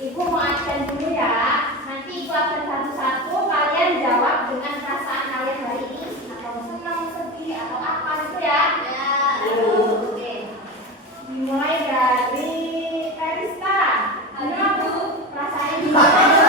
Ibu mau absen dulu ya. Nanti Ibu absen satu-satu, kalian jawab dengan perasaan kalian hari ini, atau senang, sedih, atau apa gitu ya. Oke. Dimulai dari Terista. Gimana Bu? Perasaannya gimana?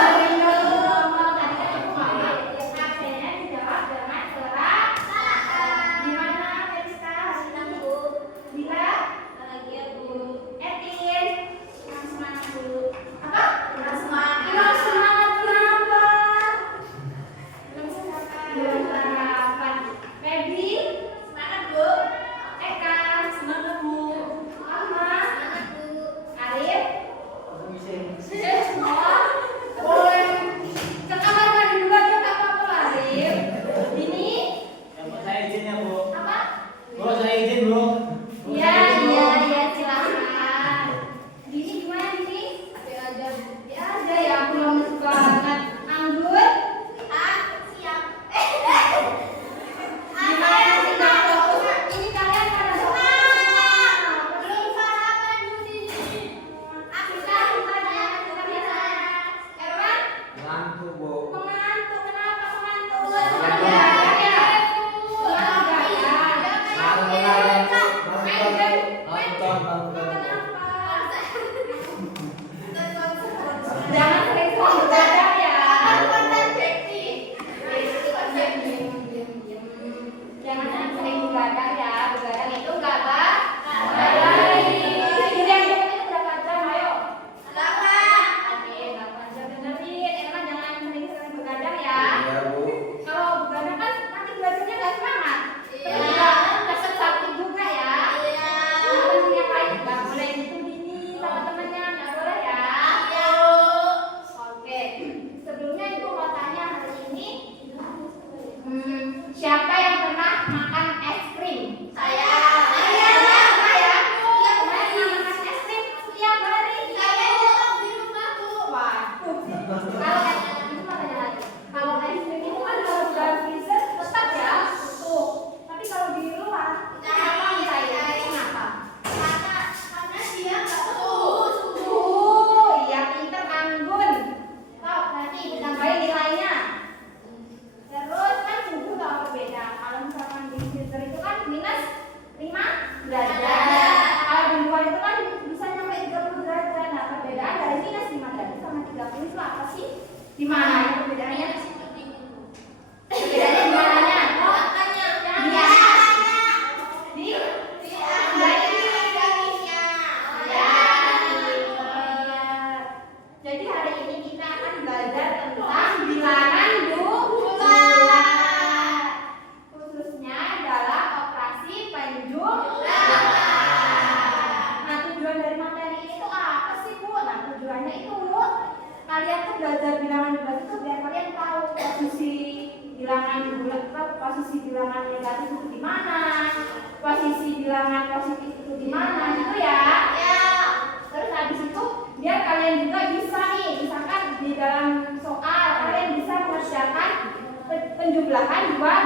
Siapa yang pernah makan es krim? Saya. Di mana perbedaannya? Perbedaannya di mananya? Jadi hari ini kita akan belajar tentang bilangan bulat, khususnya dalam operasi penjumlahan. Nah, tujuan dari materi ini tuh apa sih Bu? Nah, tujuannya itu kalian tuh belajar bilangan bulat itu biar kalian tahu posisi bilangan bulat, posisi bilangan negatif itu di mana, posisi bilangan positif itu di mana, gitu ya. Terus habis itu biar kalian juga bisa nih, misalkan di dalam soal kalian bisa mengerjakan penjumlahan dua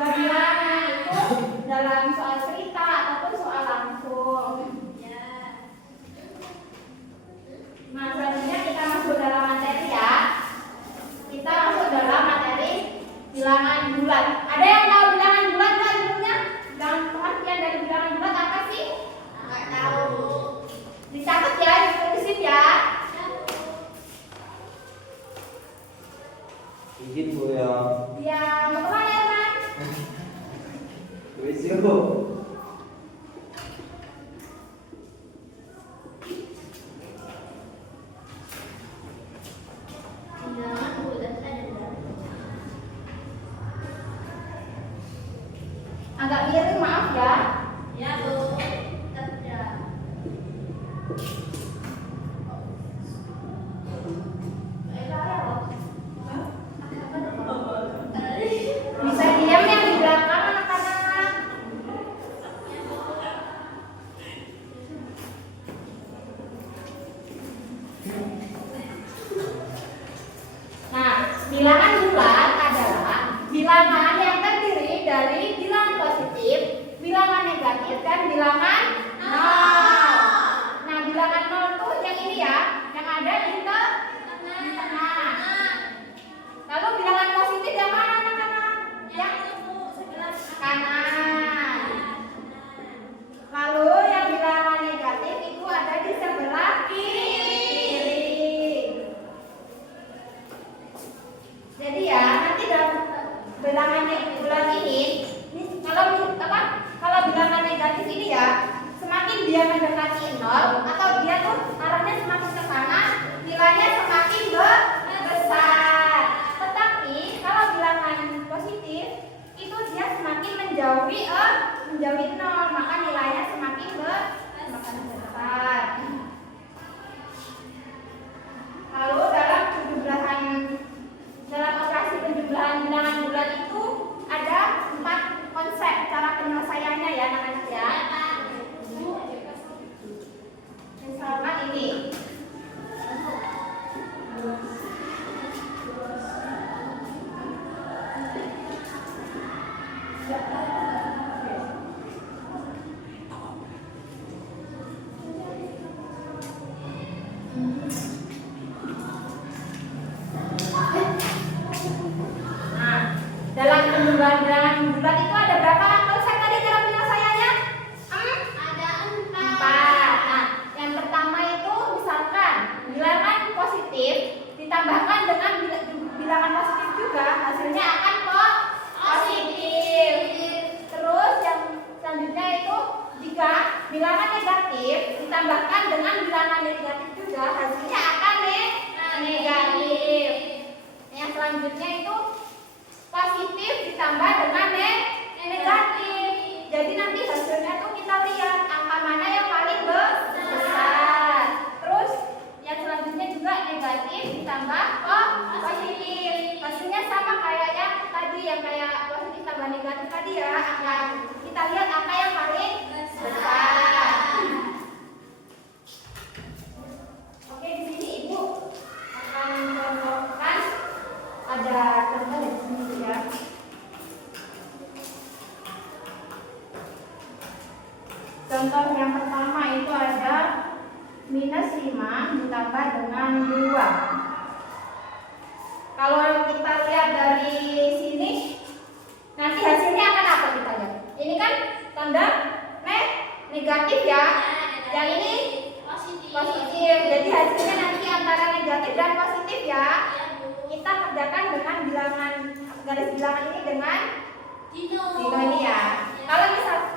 bilangan itu dalam soal cerita ataupun soal langsung. Nah, selanjutnya kita masuk dalam materi ya. Kita masuk dalam materi bilangan bulat. Ada yang tahu bilangan bulat nggak sebelumnya? Bilangan pengertian dari bilangan bulat apa sih? Nggak tahu. Dicatat ya, ditulisin ya. Izin Bu ya. Ya, mau kemana ya Mas? Tulis Bu. Agak miring, maaf ya. Ya Bu. Bisa diam yang di belakang anak-anak. Nah, bilangan bulat adalah bilangan yang terdiri dari bilangan positif, bilangan negatif, dan bilangan nol. Nah, bilangan nol tuh yang ini ya, yang ada di ditambah positif. Hasilnya sama kayak yang tadi, yang kayak positif tambah negatif tadi ya. Kita lihat angka yang paling besar. Oke, di sini Ibu akan mencontohkan, ada contoh di sini ya. Contoh yang pertama itu ada minus 5 ditambah dengan 2. Kalau kita lihat dari sini, nanti hasilnya akan apa kita lihat? Ini kan tanda negatif ya. Yang ini positif. Jadi hasilnya nanti antara negatif dan positif ya. Kita kerjakan dengan bilangan, garis bilangan ini dengan dino ini ya. Kalau misal,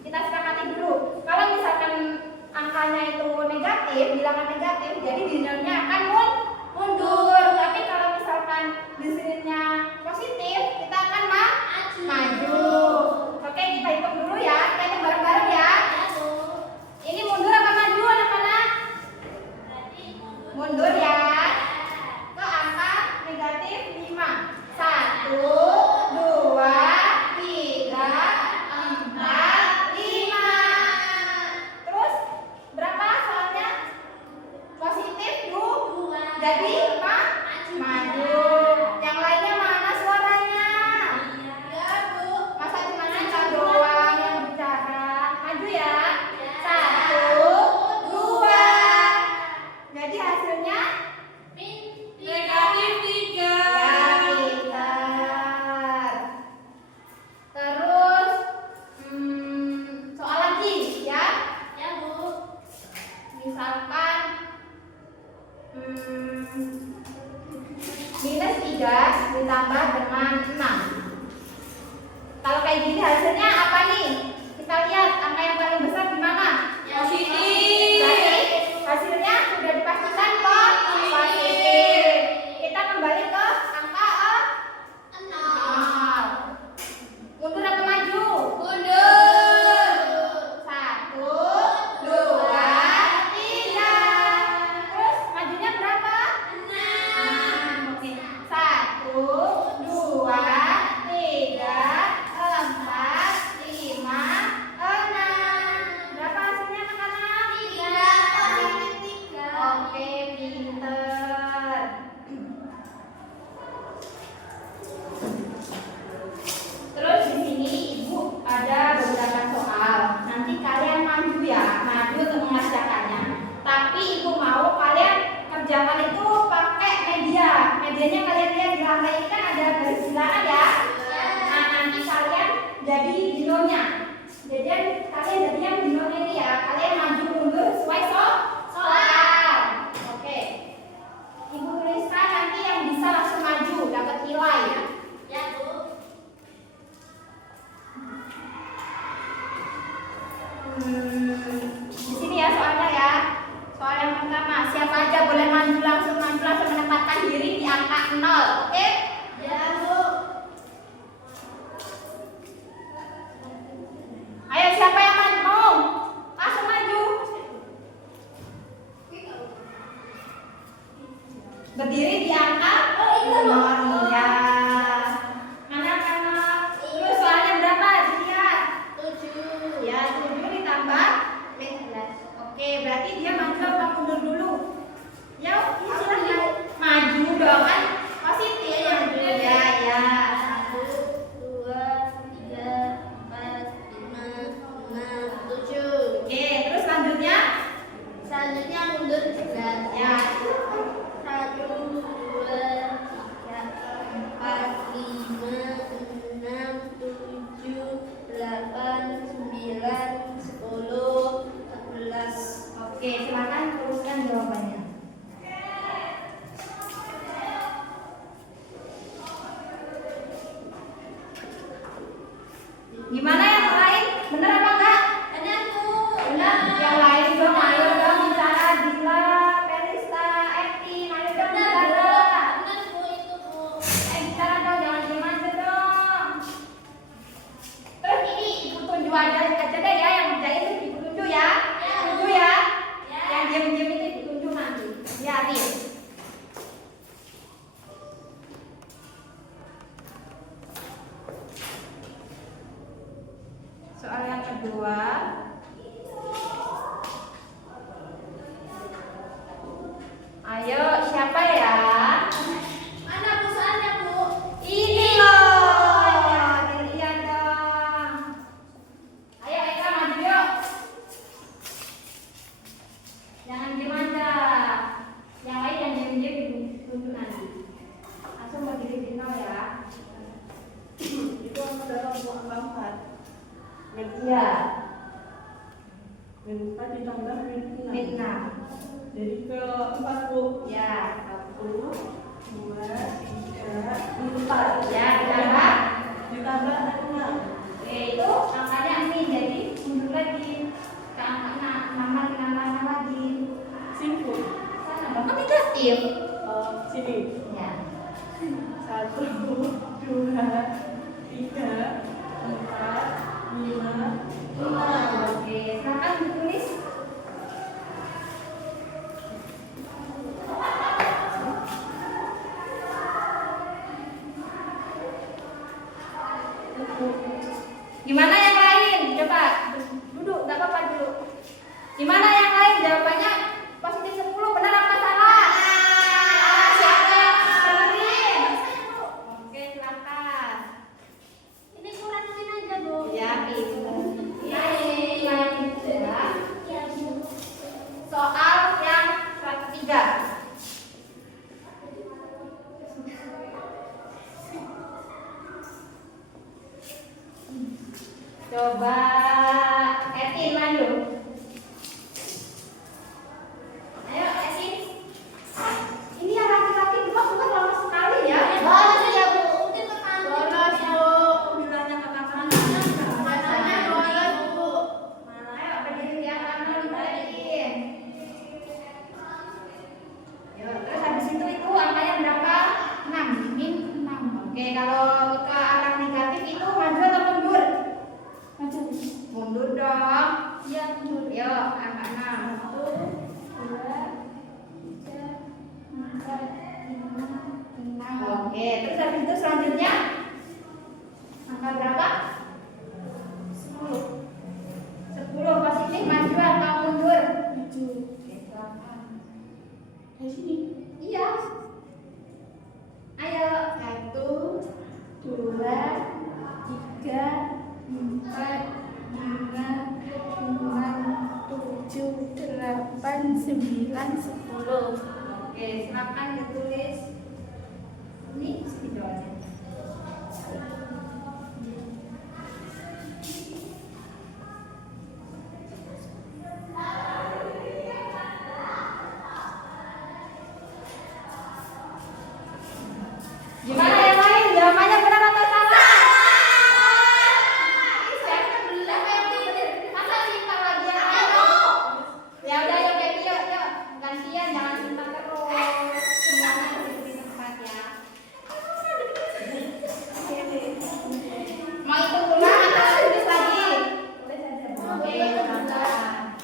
kita sepakati dulu. Kalau misalkan angkanya itu negatif, bilangan negatif, jadi dinonya akan mundur. Tapi kalau misalkan di sininya positif, kita akan maju. Oke, kita hitung dulu ya. Kita hitung bareng-bareng ya. Ini mundur apa maju anak-anak? Mundur ya. Ke angka negatif 5. 1, 2, 3, 4, 5. Terus berapa soalnya? Positif 2. Jadi maju. Yang lainnya mana suaranya? Ya Bu. Masa cuma Nanda doang yang bicara? Maju ya. 1, 2. Jadi hasilnya negatif 3. Ya, pintar. Terus soal lagi ya. Ya Bu. Misalkan minus 3 ditambah dengan 6. Kalau kayak gini hasilnya apa nih? Kita lihat angka yang paling besar di mana? Positif. Berarti hasilnya sudah dipastikan positif. Kita kembali ke angka 0. Mundur atau maju? Mundur. 1, 2, 3. Terus majunya berapa? 6. Oke. 1, 2, 3, 4, 5, 6. Berapa hasilnya anak-anak? 3. Oke, pinter. Terus di sini Ibu ada beberapa soal. Nanti kalian maju ya, maju untuk mengerjakannya. Tapi Ibu mau kalian kerjakan itu pakai media. Medianya kalian lihat di lantai ini kan ada garis bilangan ya. Nah, nanti kalian jadi dinonya. Jadi kalian jadinya dinonya ini ya. Kalian maju mundur sesuai soal. Oke. Ibu tuliskan nanti yang bisa langsung maju dapat nilai ya. Ya Bu. Di sini ya soalnya ya. Soal yang pertama, siapa aja boleh maju langsung menempatkan diri di angka 0. Oke? Ya Bu. Ayo siapa yang mau? Langsung maju. Berdiri di angka 0 ya. Anak-anak, terus soalnya berapa? Dilihat. 7. Ya, 7 ditambah 11. Oke, berarti dia maju atau mundur dulu? Ya, silahkan. Maju dong kan? Positif maju ya, ya. 1, 2, 3, 4, 5, 6, 7. Oke, terus selanjutnya? Selanjutnya mundur 11 ya. 1, 2, 3, siapa ya? Mana pulsaanya, Bu? Ini loh, dilihat dong. Ayo Eka maju yuk. Jangan diem aja. Yang lain yang diem-diem tunggu nanti. Langsung mau diri nol ya. Itu adalah angka 4. Iya. Min 4 ditambah min 6. Min 6. Jadi ke 4, Bu. Ya. 1, 2, 3, 4. Ya, ditambah. Ditambah 6. Oke, itu angkanya min, jadi mundur lagi ke angka 6 lagi. Simpul. Sana Bapak negatif. Sini. Ya. 1, 2, 3, 4, 5, 6. Oke, silakan ditulis. Gimana yang lain? Coba duduk, nggak apa-apa dulu. Gimana yang lain? Jawabannya positif 10, benar apa salah? Siapa yang benerin? Oke, silakan. Ini kurangin aja, Bu. Ya, itu. Soal yang 103. Coba Etin maju. Ayo Etin. Ini yang laki-laki bukan lama sekali ya. Bolos ya, Bu. Mungkin ke kantin. Bolos, Bu. Bilangnya ke kakak. Rasanya bolos, Bu. Ayo berdiri di atas dibalikin. Yuk, terus habis itu angkanya berapa? 6, min 6. Oke, kalau ke arah negatif itu maju atau mundur? Maju. Mundur dong. Iya, mundur. Yuk, angka 6. 6. Oke, terus habis itu selanjutnya angka berapa? 10. 10 positif maju atau mundur? Maju. Oke, silakan. Dari sini. Iya. Ayo. 1, 2, 3, 4, 5, 6, 7, 8, 9, 10. Oke, silakan ditulis. Ini spidolnya. Gimana yang lain? Jawabannya benar atau salah? Siapa belah kayak gitu? Masa cinta lagi yang itu? Ya udah yuk Becky, yuk gantian, jangan cinta terus. Semuanya harus di tempat ya. Mau itu ulang atau tulis lagi? Oke, silakan.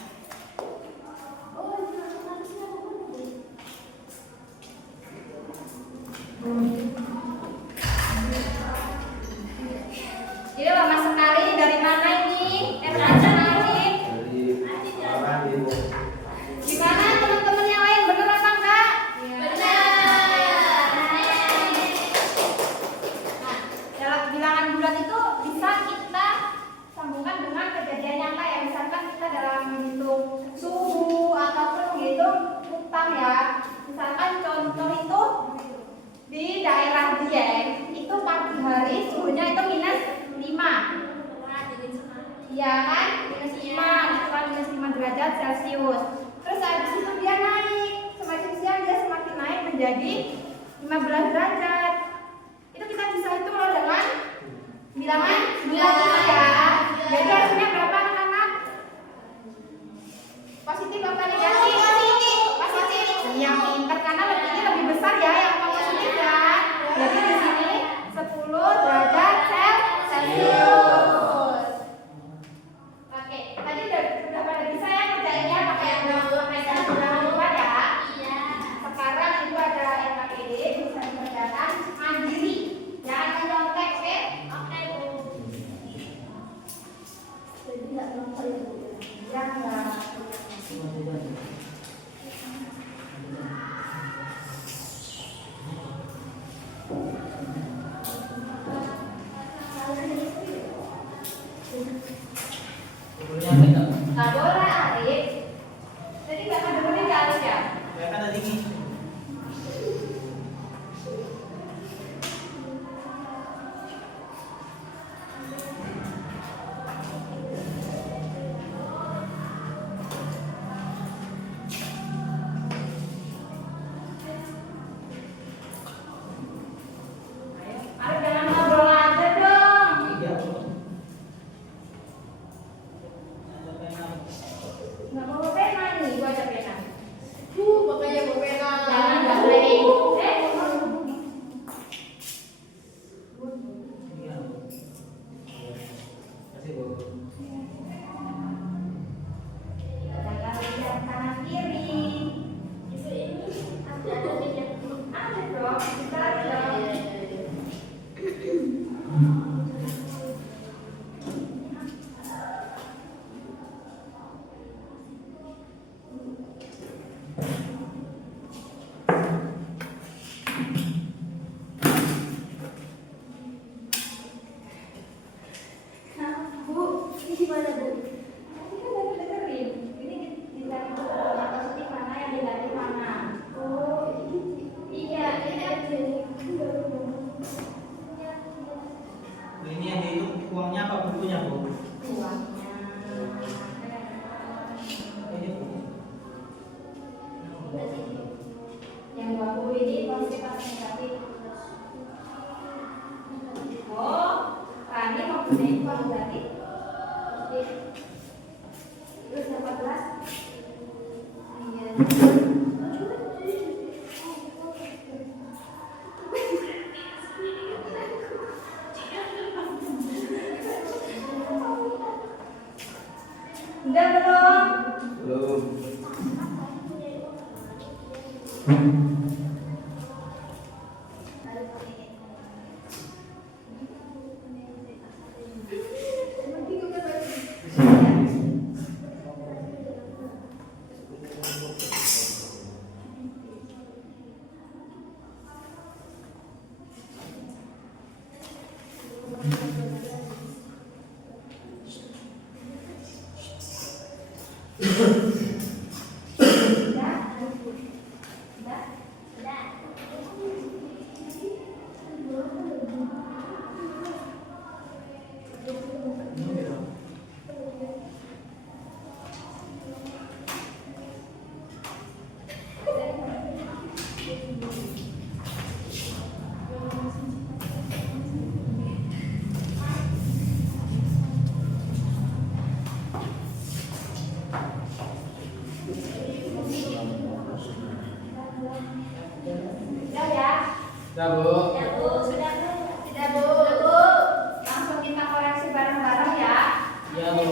Ini lama sekali, dari mana ini? Erlanda naik. Dari orang ibu. Gimana teman-teman yang lain, bener apa enggak? Nah, dalam bilangan bulat itu bisa kita sambungkan dengan kejadian nyata ya. Misalkan kita dalam menghitung suhu ataupun menghitung utang ya. Misalkan contoh itu di daerah Dieng itu pagi hari suhunya itu minus 5. Iya kan? Minus 5, itu kan minus 5 derajat Celcius. Terus habis itu dia naik, semakin siang dia semakin naik menjadi 15 derajat. Itu kita bisa hitung loh dengan bilangan bulat ya. Jadi hasilnya berapa anak-anak? Positif apa negatif? Positif. Yang pintar karena ini lebih besar ya yang positif ya. Jadi di sini 10 derajat Celcius. Oke, tadi udah pada bisa ya kerjainnya pakai bilangan bulat ya. Sekarang itu ada LKPD bisa dikerjakan positif atau negatif? Oh, Rani mempunyai uang negatif. Terus yang 14. Iya. Udah belum? Belum. Sudah ya? Sudah, Bu. Ya Bu, sudah Bu. Sudah Bu. Langsung kita koreksi bareng-bareng ya. Iya, Bu.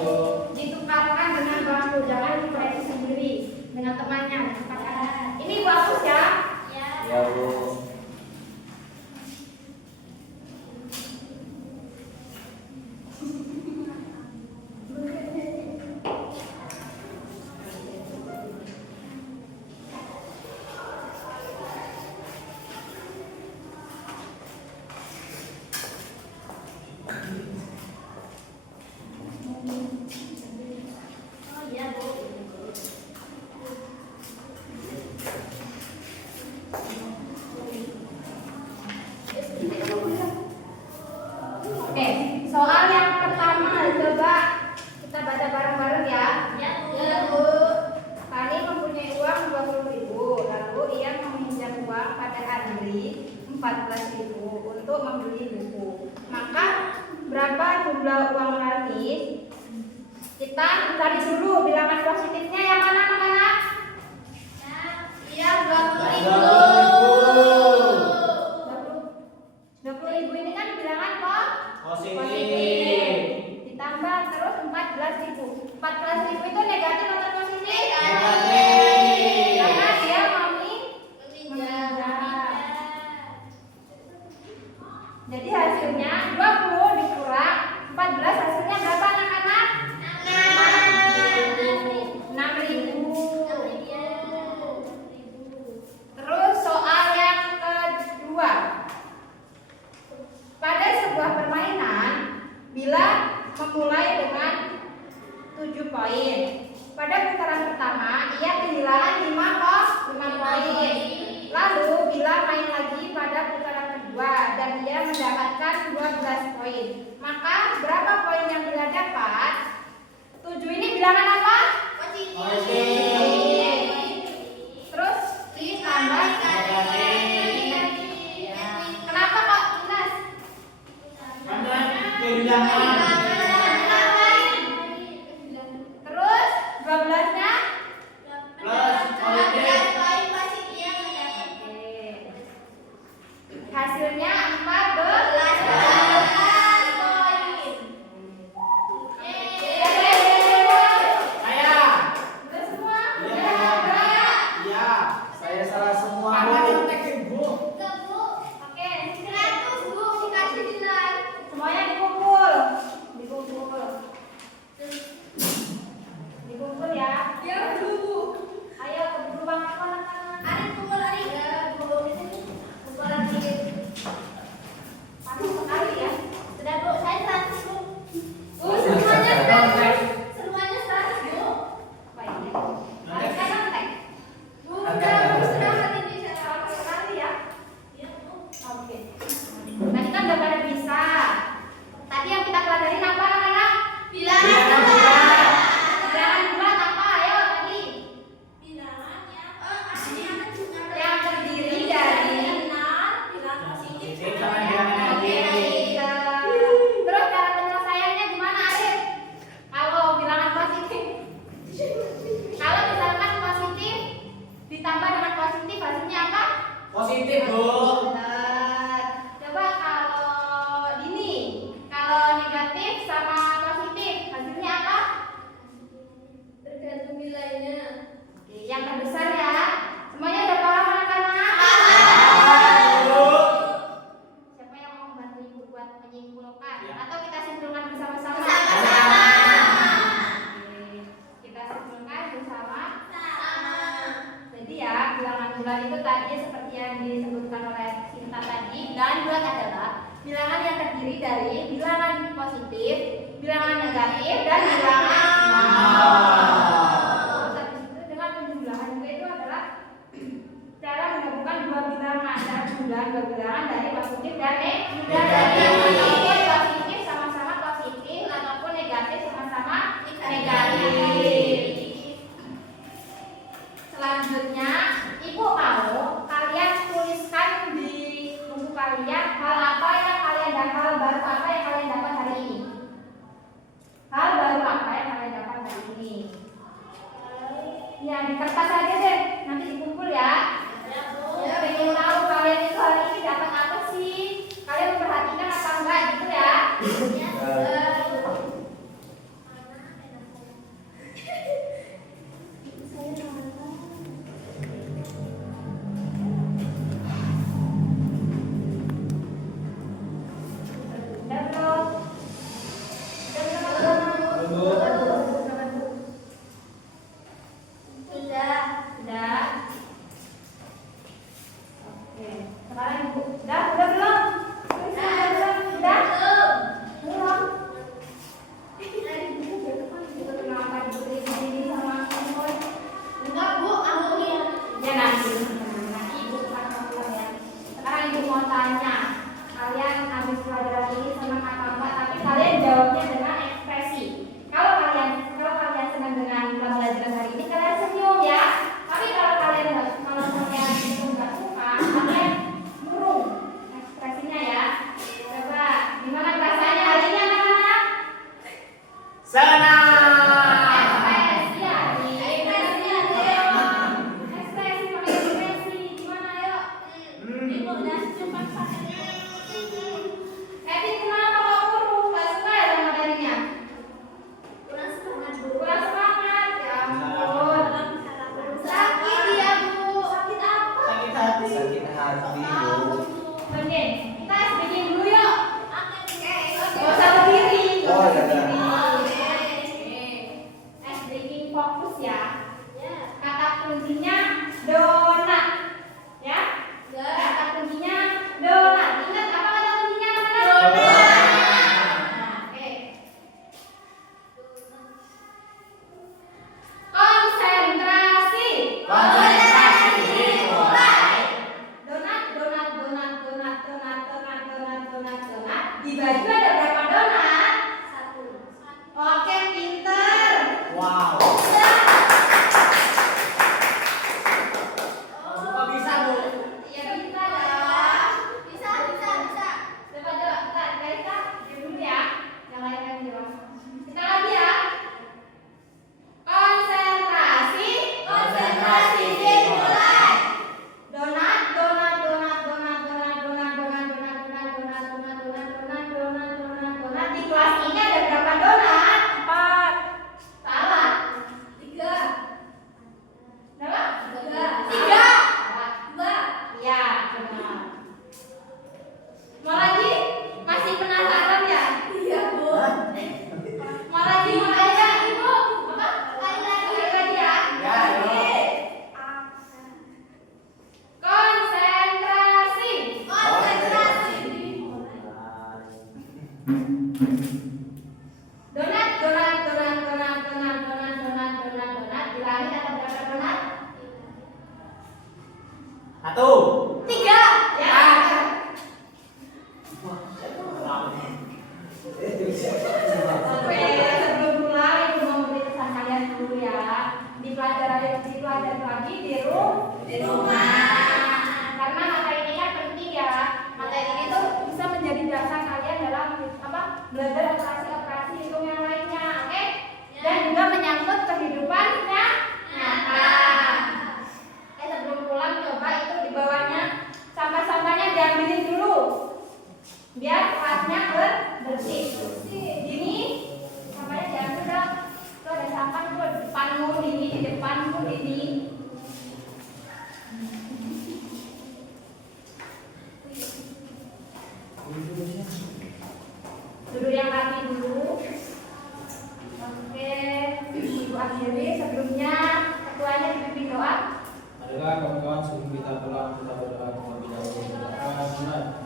Ditukarkan dengan bangku, jangan dikoreksi sendiri dengan temannya. Ini Bu hapus ya. Iya, Bu. Oke, soal yang pertama coba kita baca bareng-bareng ya. Ya Bu. Tani mempunyai uang 20.000, lalu ia meminjam uang pada Andri 14.000 untuk membeli buku. Maka berapa jumlah uang Rani? Kita cari dulu bilangan positifnya yang mana anak-anak? Iya, 20.000 ini kan bilangan kok Positif. ditambah terus 14.000. 14.000 itu negatif atau positif? Negatif. Karena dia meminjam. Jadi hasilnya 20 dikurang 14, hasilnya berapa anak-anak? 6.000. Terus soal yang kedua. Pada sebuah permainan, bila memulai dengan 7 poin. Pada putaran pertama, ia kehilangan 5 poin. Lalu, bila main lagi pada putaran kedua dan dia mendapatkan 12 poin, maka berapa poin yang dia dapat? 7 ini bilangan apa? Positif. Terus ditambah kenapa kok minus? Karena kehilangan. Terus 12-nya Plus positif. hasilnya 14 poin. Saya. Udah semua? Iya. Iya. Saya salah semua, Bu. Oke, semuanya dikumpul. Dikumpul ya. Ayo keburu banget anak-anak. Panas sekali ya. Semuanya 100. Apa ini? Angkat. Positif, Bu. Benar. Coba kalau ini, kalau negatif sama positif, hasilnya apa? Tergantung nilainya. Oke, yang terbesar ya. Semuanya udah paham anak-anak? Bu. Siapa yang mau membantu ibu buat menyimpulkan? Ya. Atau kita simpulkan bersama-sama? Oke, kita simpulkan bersama. Jadi ya, bilangan bulan itu tadi seperti yang disebutkan oleh Sinta tadi, bilangan bulan adalah bilangan yang terdiri dari bilangan positif, bilangan negatif, dan bilangan nol. Terus habis itu dengan penjumlahan juga itu adalah cara menggabungkan dua bilangan, cara penjumlahan dua bilangan dari positif dan negatif. Ataupun positif sama-sama positif, ataupun negatif sama-sama negatif. Selanjutnya, ibu mau kalian tuliskan di buku kalian hal apa yang kalian dapat, hal baru apa yang kalian dapat hari ini. Hal baru apa yang kalian dapat hari ini? Ya, di kertas aja deh, nanti dikumpul ya. Ya, pengen tahu kalian itu hari ini dapat apa sih? Kalian memperhatikan apa enggak gitu ya? Udah belum? Sudah. Udah. Oke. Sekarang ibu. Udah belum? Udah belum? Udah? Belum. Kenapa diberi sama kamu? Enggak, Bu, aku lihat. Ya nanti ibu akan pulang ya. Sekarang ibu mau tanya, kalian habis pelajaran ini senang apa enggak? Tapi kalian jawabnya dengan ekspresi. Kalau kalian senang dengan pelajaran hari ini, kalian senyum ya. Tapi kalau kalian itu nggak suka, kalian murung ekspresinya ya. Coba gimana rasanya hari ini anak-anak? Senang. Ekspresi ya. Ekspresi pakai ekspresi. Gimana ayo? Ibu udah cepat pakai. Etin kenapa kok murung? Gak suka ya sama materinya? Kurang semangat, Bu. Kurang semangat ya ampun. Sakit ya Bu. Sakit apa? Sakit hati. Sakit hati, Bu. Benin, kita bikin dulu yuk. Gak Oke. usah berdiri. Gak Oh, usah iya, berdiri. Oke. Bikin fokus ya. Ya. Kata kuncinya donat. Ya. Ya. Kata kuncinya donat. Ingat apa kata kuncinya anak-anak? Donat. Oke. Konsentrasi. Konsentrasi dimulai. Donat, donat, donat, donat, donat, donat, donat, donat, donat. Di baju ada berapa donat? Satu. Oke, pinter. Wow. Kok bisa, Bu? Iya bisa dong. Bisa, bisa, bisa. Coba coba, bentar, Gaisa, diam dulu ya. Yang lain kan jawab. Kita lagi ya. Konsentrasi. Konsentrasi dimulai. Donat, donat, donat, donat, donat, donat, donat, donat, donat, donat, donat, donat, donat, donat, donat, donat. Di kelas ini ada berapa donat? 4. Salah. 3. Berapa? 3. Salah. 2. Iya, benar. Mau lagi? Masih penasaran ya? Iya, Bu. Mau lagi? Mau lagi, Ibu? Apa? Lagi lagi ya? Ya, yuk. Konsentrasi. Konsentrasi. Donat, donat, donat, donat, donat, donat, donat, donat, donat. Di langit ada berapa donat? 1. 3. Ya. Oke, sebelum mulai Ibu mau beri pesan kalian dulu ya. Dipelajari lagi di rumah. Karena materi ini kan penting ya. Materi ini tuh bisa menjadi dasar kalian dalam belajar operasi-operasi hitung yang lainnya, oke? Dan juga menyangkut kehidupan nyata. Sebelum pulang coba itu di bawahnya hadirin, sebelumnya ketuanya dipimpin doa. Marilah kawan-kawan sebelum kita pulang kita berdoa terlebih dahulu.